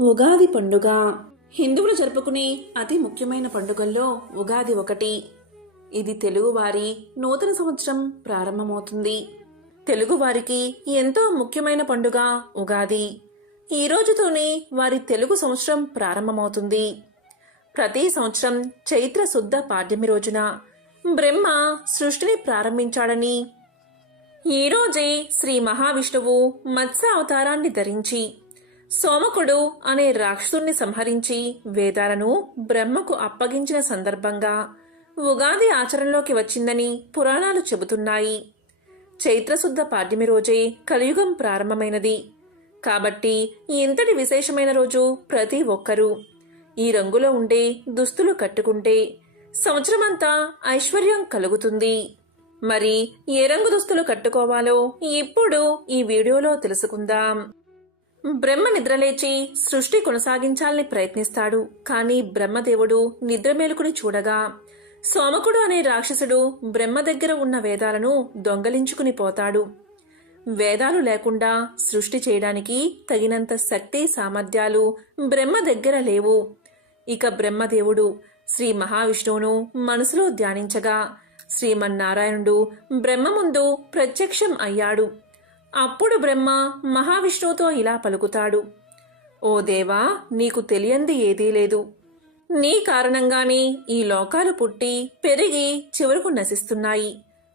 ఉగాది పండుగ హిందువులు జరుపుకునే అతి ముఖ్యమైన పండుగల్లో ఉగాది ఒకటి. ఇది తెలుగువారి నూతన సంవత్సరం ప్రారంభమవుతుంది. తెలుగువారికి ఎంతో ముఖ్యమైన పండుగ ఉగాది. ఈ రోజుతోనే వారి తెలుగు సంవత్సరం ప్రారంభమవుతుంది. ప్రతి సంవత్సరం చైత్ర శుద్ధ పాడ్యమి రోజున బ్రహ్మ సృష్టిని ప్రారంభించాడని, ఈరోజే శ్రీ మహావిష్ణువు మత్స్య అవతారాన్ని ధరించి సోమకుడు అనే రాక్షసుణ్ణి సంహరించి వేదాలను బ్రహ్మకు అప్పగించిన సందర్భంగా ఉగాది ఆచరణలోకి వచ్చిందని పురాణాలు చెబుతున్నాయి. చైత్రశుద్ధ పాడ్యమి రోజే కలియుగం ప్రారంభమైనది కాబట్టి ఇంతటి విశేషమైన రోజు ప్రతి ఒక్కరూ ఈ రంగులో ఉండే దుస్తులు కట్టుకుంటే సంవత్సరమంతా ఐశ్వర్యం కలుగుతుంది. మరి ఏ రంగు దుస్తులు కట్టుకోవాలో ఇప్పుడు ఈ వీడియోలో తెలుసుకుందాం. బ్రహ్మ నిద్రలేచి సృష్టి కొనసాగించాలని ప్రయత్నిస్తాడు. కానీ బ్రహ్మదేవుడు నిద్ర మేలుకుని చూడగా సోమకుడు అనే రాక్షసుడు బ్రహ్మ దగ్గర ఉన్న వేదాలను దొంగలించుకుని పోతాడు. వేదాలు లేకుండా సృష్టి చేయడానికి తగినంత శక్తి సామర్థ్యాలు బ్రహ్మ దగ్గర లేవు. ఇక బ్రహ్మదేవుడు శ్రీ మహావిష్ణువును మనసులో ధ్యానించగా శ్రీమన్నారాయణుడు బ్రహ్మ ముందు ప్రత్యక్షం అయ్యాడు. అప్పుడు బ్రహ్మ మహావిష్ణువుతో ఇలా పలుకుతాడు: ఓ దేవా, నీకు తెలియంది ఏదీ లేదు. నీ కారణంగానే ఈ లోకాలు పుట్టి పెరిగి చివరకు నశిస్తున్నాయి.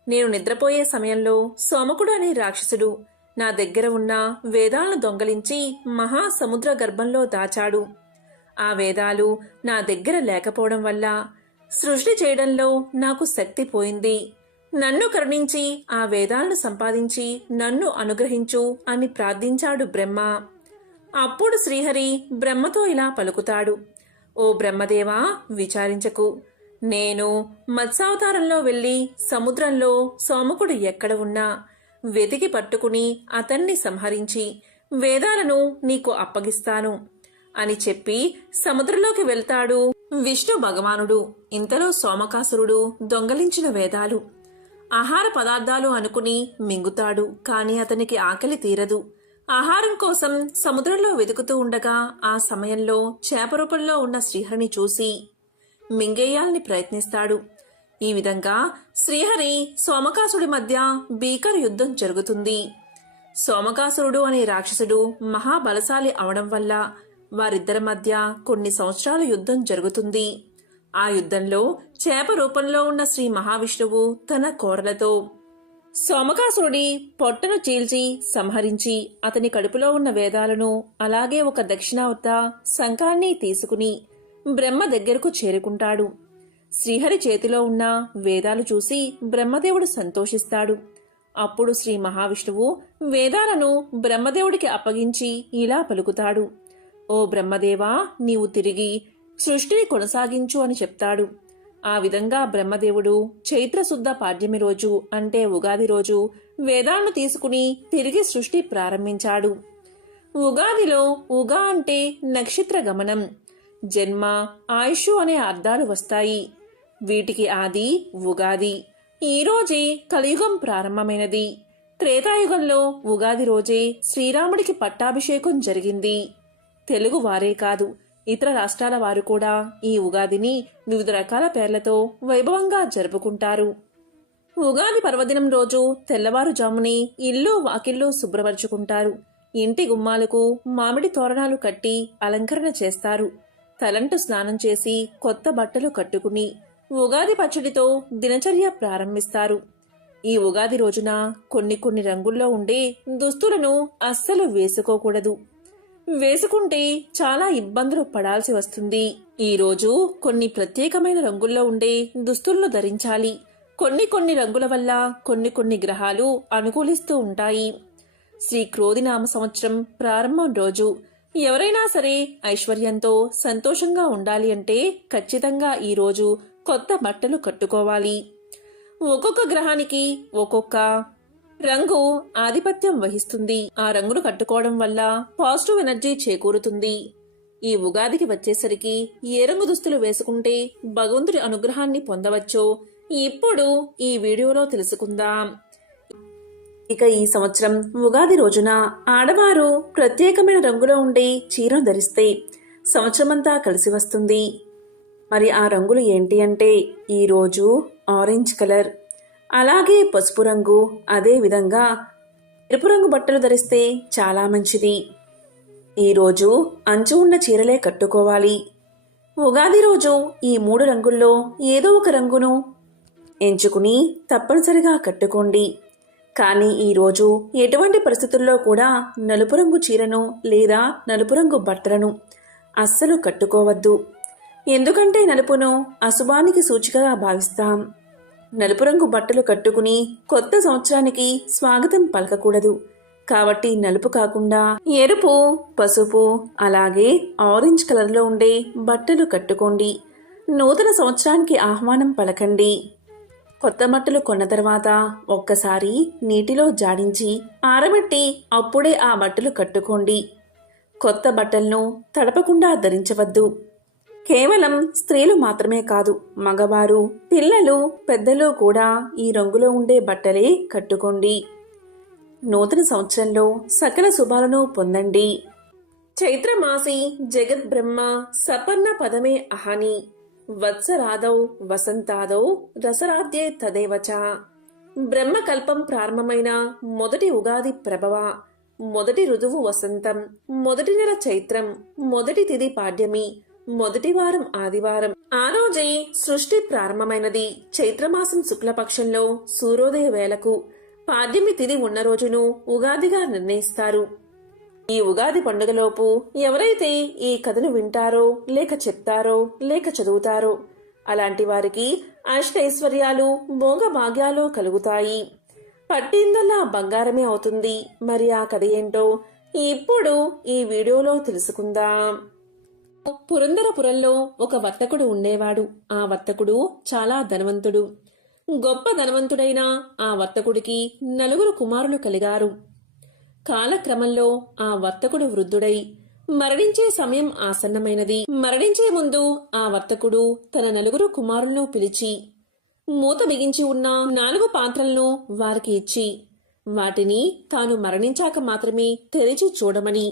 నేను నిద్రపోయే సమయంలో సోమకుడు అనే రాక్షసుడు నా దగ్గర ఉన్న వేదాలను దొంగలించి మహాసముద్ర గర్భంలో దాచాడు. ఆ వేదాలు నా దగ్గర లేకపోవడం వల్ల సృష్టి చేయడంలో నాకు శక్తి పోయింది. నన్ను కరుణించి ఆ వేదాలను సంపాదించి నన్ను అనుగ్రహించు అని ప్రార్థించాడు బ్రహ్మ. అప్పుడు శ్రీహరి బ్రహ్మతో ఇలా పలుకుతాడు: ఓ బ్రహ్మదేవా, విచారించకు. నేను మత్స్యావతారంలో వెళ్లి సముద్రంలో సోమకుడు ఎక్కడ ఉన్నా వెతికి పట్టుకుని అతన్ని సంహరించి వేదాలను నీకు అప్పగిస్తాను అని చెప్పి సముద్రంలోకి వెళ్తాడు విష్ణు భగవానుడు. ఇంతలో సోమకాసురుడు దొంగలించిన వేదాలు ఆహార పదార్థాలు అనుకుని మింగుతాడు. కాని అతనికి ఆకలి తీరదు. ఆహారం కోసం సముద్రంలో వెతుకుతూ ఉండగా ఆ సమయంలో చేప రూపంలో ఉన్న శ్రీహరిని చూసి మింగేయాలని ప్రయత్నిస్తాడు. ఈ విధంగా శ్రీహరి సోమకాసుడి మధ్య భీకర యుద్ధం జరుగుతుంది. సోమకాసురుడు అనే రాక్షసుడు మహాబలశాలి అవడం వల్ల వారిద్దరి మధ్య కొన్ని సంవత్సరాల యుద్ధం జరుగుతుంది. ఆ యుద్ధంలో చేప రూపంలో ఉన్న శ్రీ మహావిష్ణువు తన కోరలతో సోమకాసురుడి పొట్టను చీల్చి సంహరించి అతని కడుపులో ఉన్న వేదాలను అలాగే ఒక దక్షిణావర్త శంఖాన్ని తీసుకుని బ్రహ్మ దగ్గరకు చేరుకుంటాడు. శ్రీహరి చేతిలో ఉన్న వేదాలు చూసి బ్రహ్మదేవుడు సంతోషిస్తాడు. అప్పుడు శ్రీ మహావిష్ణువు వేదాలను బ్రహ్మదేవుడికి అప్పగించి ఇలా పలుకుతాడు: ఓ బ్రహ్మదేవా, నీవు తిరిగి సృష్టిని కొనసాగించు అని చెప్తాడు. ఆ విధంగా బ్రహ్మదేవుడు చైత్రశుద్ధ పాడ్యమి రోజు అంటే ఉగాది రోజు వేదాలను తీసుకుని తిరిగి సృష్టి ప్రారంభించాడు. ఉగాదిలో ఉగా అంటే నక్షత్ర గమనం, జన్మ, ఆయుష్ అనే అర్థాలు వస్తాయి. వీటికి ఆది ఉగాది. ఈ రోజే కలియుగం ప్రారంభమైనది. త్రేతాయుగంలో ఉగాది రోజే శ్రీరాముడికి పట్టాభిషేకం జరిగింది. తెలుగు వారే కాదు, ఇతర రాష్ట్రాల వారు కూడా ఈ ఉగాదిని వివిధ రకాల పేర్లతో వైభవంగా జరుపుకుంటారు. ఉగాది పర్వదినం రోజు తెల్లవారుజామునే ఇల్లు వాకిళ్ళు శుభ్రపరుచుకుంటారు. ఇంటి గుమ్మాలకు మామిడి తోరణాలు కట్టి అలంకరణ చేస్తారు. తలంటు స్నానం చేసి కొత్త బట్టలు కట్టుకుని ఉగాది పచ్చడితో దినచర్య ప్రారంభిస్తారు. ఈ ఉగాది రోజున కొన్ని రంగుల్లో ఉండే దుస్తులను అస్సలు వేసుకోకూడదు. వేసుకుంటే చాలా ఇబ్బందులు పడాల్సి వస్తుంది. ఈ రోజు కొన్ని ప్రత్యేకమైన రంగుల్లో ఉండే దుస్తులను ధరించాలి. కొన్ని రంగుల వల్ల కొన్ని గ్రహాలు అనుకూలిస్తూ ఉంటాయి. శ్రీ క్రోధినామ సంవత్సరం ప్రారంభం రోజు ఎవరైనా సరే ఐశ్వర్యంతో సంతోషంగా ఉండాలి అంటే ఖచ్చితంగా ఈ రోజు కొత్త బట్టలు కట్టుకోవాలి. ఒక్కొక్క గ్రహానికి ఒక్కొక్క రంగు ఆధిపత్యం వహిస్తుంది. ఆ రంగును కట్టుకోవడం వల్ల పాజిటివ్ ఎనర్జీ చేకూరుతుంది. ఈ ఉగాదికి వచ్చేసరికి ఏ రంగు దుస్తులు వేసుకుంటే భగవంతుడి అనుగ్రహాన్ని పొందవచ్చో ఇప్పుడు ఈ వీడియోలో తెలుసుకుందాం. ఇక ఈ సంవత్సరం ఉగాది రోజున ఆడవారు ప్రత్యేకమైన రంగులో ఉండే చీరను ధరిస్తే సంవత్సరమంతా కలిసి వస్తుంది. మరి ఆ రంగులు ఏంటి అంటే ఈరోజు ఆరెంజ్ కలర్, అలాగే పసుపు రంగు, అదే విధంగా ఎరుపు రంగు బట్టలు ధరిస్తే చాలా మంచిది. ఈరోజు అంచు ఉన్న చీరలే కట్టుకోవాలి. ఉగాది రోజు ఈ 3 రంగుల్లో ఏదో ఒక రంగును ఎంచుకుని తప్పనిసరిగా కట్టుకోండి. కానీ ఈరోజు ఎటువంటి పరిస్థితుల్లో కూడా నలుపు రంగు చీరను లేదా నలుపు రంగు బట్టలను అస్సలు కట్టుకోవద్దు. ఎందుకంటే నలుపును అశుభానికి సూచికగా భావిస్తాం. నలుపు రంగు బట్టలు కట్టుకుని కొత్త సంవత్సరానికి స్వాగతం పలకకూడదు. కాబట్టి నలుపు కాకుండా ఎరుపు, పసుపు, అలాగే ఆరెంజ్ కలర్లో ఉండే బట్టలు కట్టుకోండి. నూతన సంవత్సరానికి ఆహ్వానం పలకండి. కొత్త బట్టలు కొన్న తర్వాత ఒక్కసారి నీటిలో జాడించి ఆరబెట్టి అప్పుడే ఆ బట్టలు కట్టుకోండి. కొత్త బట్టలను తడపకుండా ధరించవద్దు. కేవలం స్త్రీలు మాత్రమే కాదు, మగవారు, పిల్లలు, పెద్దలు కూడా ఈ రంగులో ఉండే బట్టలే కట్టుకోండి. నూతన సంవత్సరంలో సకల శుభాలను పొందండి. చైత్రమాసి జగద్బ్రహ్మ సపర్ణ పదమే అహాని వత్సరాదౌ వసంతాదౌ రసరాధ్యే తదేవచ. బ్రహ్మకల్పం ప్రారంభమైన మొదటి ఉగాది ప్రభవ, మొదటి ఋతువు వసంతం, మొదటి నెల చైత్రం, మొదటి తిథి పాడ్యమి, మొదటి వారం ఆదివారం. ఆ రోజే సృష్టి ప్రారంభమైనది. చైత్రమాసం శుక్లపక్షంలో సూర్యోదయ వేళకు పాడ్యమి తిథి ఉన్న రోజును ఉగాదిగా నిర్ణయిస్తారు. ఈ ఉగాది పండుగలోపు ఎవరైతే ఈ కథను వింటారో, లేక చెప్తారో, లేక చదువుతారో అలాంటి వారికి అష్టైశ్వర్యాలు, భోగభాగ్యాలు కలుగుతాయి. పట్టిందల్లా బంగారమే అవుతుంది. మరి ఆ కథ ఏంటో ఇప్పుడు ఈ వీడియోలో తెలుసుకుందాం. పురందరపురంలో ఒక వర్తకుడు ఉండేవాడు. ఆ వర్తకుడు చాలా ధనవంతుడు. గొప్ప ధనవంతుడైన ఆ వర్తకుడికి 4 కుమారులు కలిగారు. కాలక్రమంలో ఆ వర్తకుడు వృద్ధుడై మరణించే సమయం ఆసన్నమైనది. మరణించే ముందు ఆ వర్తకుడు తన 4 కుమారులను పిలిచి మూత బిగించి ఉన్న 4 పాత్రలను వారికి ఇచ్చి వాటిని తాను మరణించాక మాత్రమే తెరిచి చూడమని,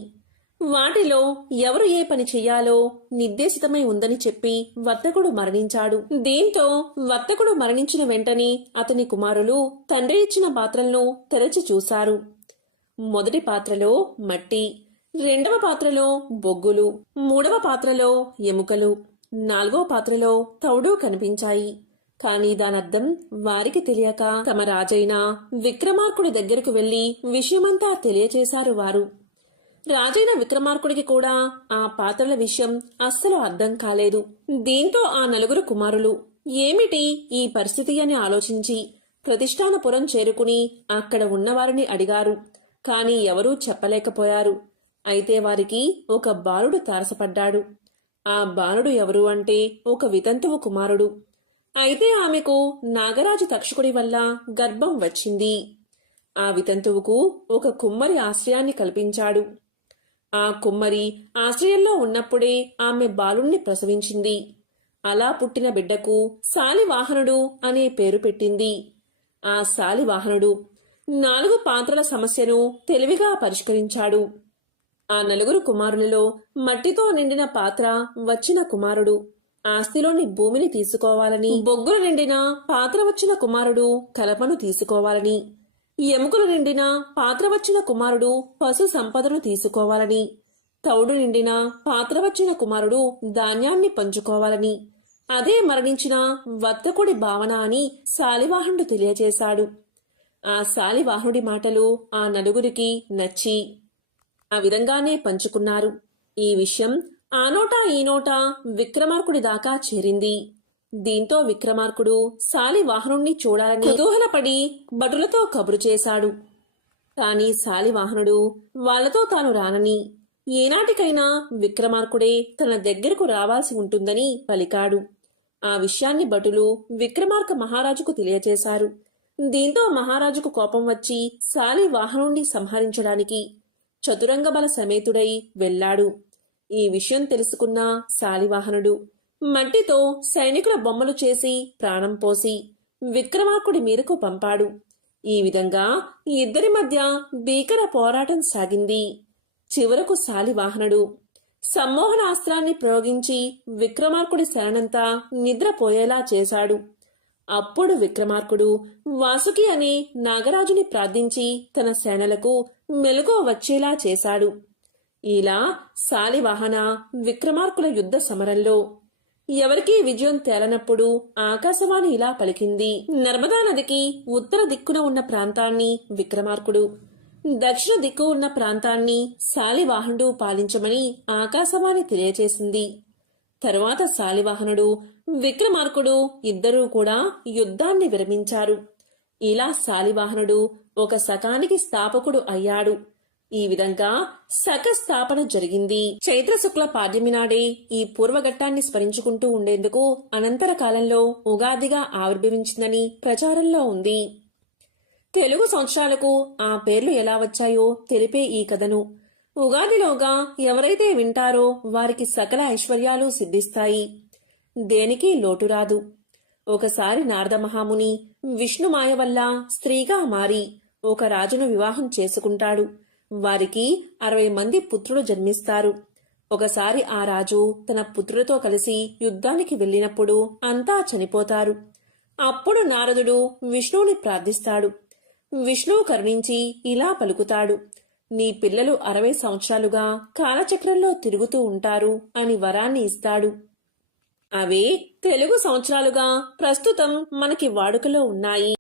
వాటిలో ఎవరు ఏ పని చెయ్యాలో నిర్దేశితమై ఉందని చెప్పి వర్తకుడు మరణించాడు. దీంతో వర్తకుడు మరణించిన వెంటనే అతని కుమారులు తండ్రి ఇచ్చిన పాత్రలను తెరచి చూశారు. మొదటి పాత్రలో మట్టి, రెండవ పాత్రలో బొగ్గులు, మూడవ పాత్రలో ఎముకలు, 4వ పాత్రలో తౌడు కనిపించాయి. కాని దానర్థం వారికి తెలియక తమ రాజైన విక్రమార్కుడి దగ్గరకు వెళ్లి విషయమంతా తెలియచేశారు వారు. రాజైన విక్రమార్కుడికి కూడా ఆ పాత్రల విషయం అస్సలు అర్థం కాలేదు. దీంతో ఆ 4 కుమారులు ఏమిటి ఈ పరిస్థితి అని ఆలోచించి ప్రతిష్టానపురం చేరుకుని అక్కడ ఉన్నవారిని అడిగారు. కాని ఎవరూ చెప్పలేకపోయారు. అయితే వారికి ఒక బాలుడు తారసపడ్డాడు. ఆ బాలుడు ఎవరు అంటే ఒక వితంతువు కుమారుడు. అయితే ఆమెకు నాగరాజు తక్షకుడి వల్ల గర్భం వచ్చింది. ఆ వితంతువుకు ఒక కుమ్మరి ఆశ్రయాన్ని కల్పించాడు. ఆ కుమ్మరి ఆశ్రయంలో ఉన్నప్పుడే ఆమె బాలుణ్ణి ప్రసవించింది. అలా పుట్టిన బిడ్డకు శాలివాహనుడు అనే పేరు పెట్టింది. ఆ శాలివాహనుడు 4 పాత్రల సమస్యను తెలివిగా పరిష్కరించాడు. ఆ 4 కుమారులలో మట్టితో నిండిన పాత్ర వచ్చిన కుమారుడు ఆస్తిలోని భూమిని తీసుకోవాలని, బొగ్గులు నిండిన పాత్ర వచ్చిన కుమారుడు కలపను తీసుకోవాలని, ఎముకలు నిండిన పాత్ర వచ్చిన కుమారుడు పశు సంపదను తీసుకోవాలని, తౌడు నిండిన పాత్ర వచ్చిన కుమారుడు ధాన్యాన్ని పంచుకోవాలని, అదే మరణించిన వర్తకుడి భావన అని శాలివాహనుడు తెలియచేశాడు. ఆ శాలివాహనుడి మాటలు ఆ 4కి నచ్చి ఆ విధంగానే పంచుకున్నారు. ఈ విషయం ఆ నోటా ఈ నోటా విక్రమార్కుడి దాకా చేరింది. దీంతో విక్రమార్కుడు శాలివాహనుణ్ణి చూడాలని కుతూహలపడి భటులతో కబురు చేశాడు. కాని శాలివాహనుడు వాళ్లతో తాను రానని, ఏనాటికైనా విక్రమార్కుడే తన దగ్గరకు రావాల్సి ఉంటుందని పలికాడు. ఆ విషయాన్ని భటులు విక్రమార్క మహారాజుకు తెలియచేశారు. దీంతో మహారాజుకు కోపం వచ్చి శాలివాహనుణ్ణి సంహరించడానికి చతురంగ బల సమేతుడై వెళ్లాడు. ఈ విషయం తెలుసుకున్న శాలివాహనుడు మట్టితో సైనికుల బొమ్మలు చేసి ప్రాణం పోసి విక్రమార్కుడి మీదకు పంపాడు. ఈ విధంగా ఇద్దరి మధ్య భీకర పోరాటం సాగింది. చివరకు శాలివాహనుడు సమ్మోహనాస్త్రాన్ని ప్రయోగించి విక్రమార్కుడి సేనంతా నిద్రపోయేలా చేశాడు. అప్పుడు విక్రమార్కుడు వాసుకి అనే నాగరాజుని ప్రార్థించి తన సేనలకు మెలకువ వచ్చేలా చేశాడు. ఇలా శాలివాహన విక్రమార్కుల యుద్ధ సమరంలో ఎవరికీ విజయం తేలనప్పుడు ఆకాశవాణి ఇలా పలికింది. నర్మదా నదికి ఉత్తర దిక్కున ఉన్న ప్రాంతాన్ని విక్రమార్కుడు, దక్షిణ దిక్కు ఉన్న ప్రాంతాన్ని శాలివాహనుడు పాలించమని ఆకాశవాణి తెలియచేసింది. తరువాత శాలివాహనుడు విక్రమార్కుడు ఇద్దరూ కూడా యుద్ధాన్ని విరమించారు. ఇలా శాలివాహనుడు ఒక శకానికి స్థాపకుడు అయ్యాడు. ఈ విధంగా శక స్థాపన జరిగింది. చైత్ర శుక్ల పాడ్యమి నాడే ఈ పూర్వఘట్టాన్ని స్మరించుకుంటూ ఉండేందుకు అనంతర కాలంలో ఉగాదిగా ఆవిర్భవించిందని ప్రచారంలో ఉంది. తెలుగు సంవత్సరాలకు ఆ పేర్లు ఎలా వచ్చాయో తెలిపే ఈ కథను ఉగాదిలోగా ఎవరైతే వింటారో వారికి సకల ఐశ్వర్యాలు సిద్ధిస్తాయి, దేనికి లోటు రాదు. ఒకసారి నారద మహాముని విష్ణుమాయ వల్ల స్త్రీగా మారి ఒక రాజును వివాహం చేసుకుంటాడు. వారికి 60 మంది పుత్రులు జన్మిస్తారు. ఒకసారి ఆ రాజు తన పుత్రులతో కలిసి యుద్ధానికి వెళ్ళినప్పుడు అంతా చనిపోతారు. అప్పుడు నారదుడు విష్ణువుని ప్రార్థిస్తాడు. విష్ణువు కరుణించి ఇలా పలుకుతాడు, నీ పిల్లలు 60 సంవత్సరాలుగా కాలచక్రంలో తిరుగుతూ ఉంటారు అని వరాన్ని ఇస్తాడు. అవే తెలుగు సంవత్సరాలుగా ప్రస్తుతం మనకి వాడుకలో ఉన్నాయి.